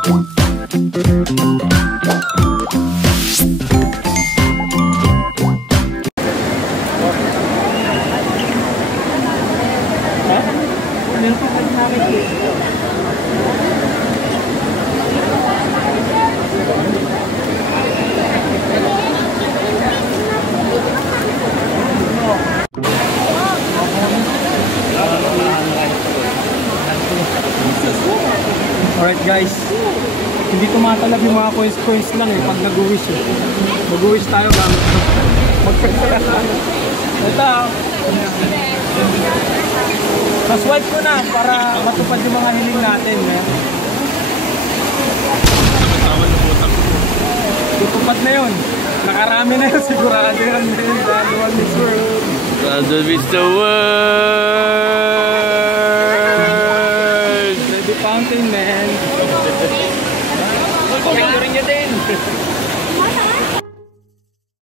Alright guys, hindi tumatalab yung mga coins lang eh pag nag-wish eh. Mag-wish tayo gamit ito. Magpapaya tayo. Ito. Naswipe ko na para matupad yung mga hiling natin. Tutupad na yun. Nakarami na yun. Sigurado yan. God will miss the world. God will miss the world. Baby fountain man. Picture nyo din.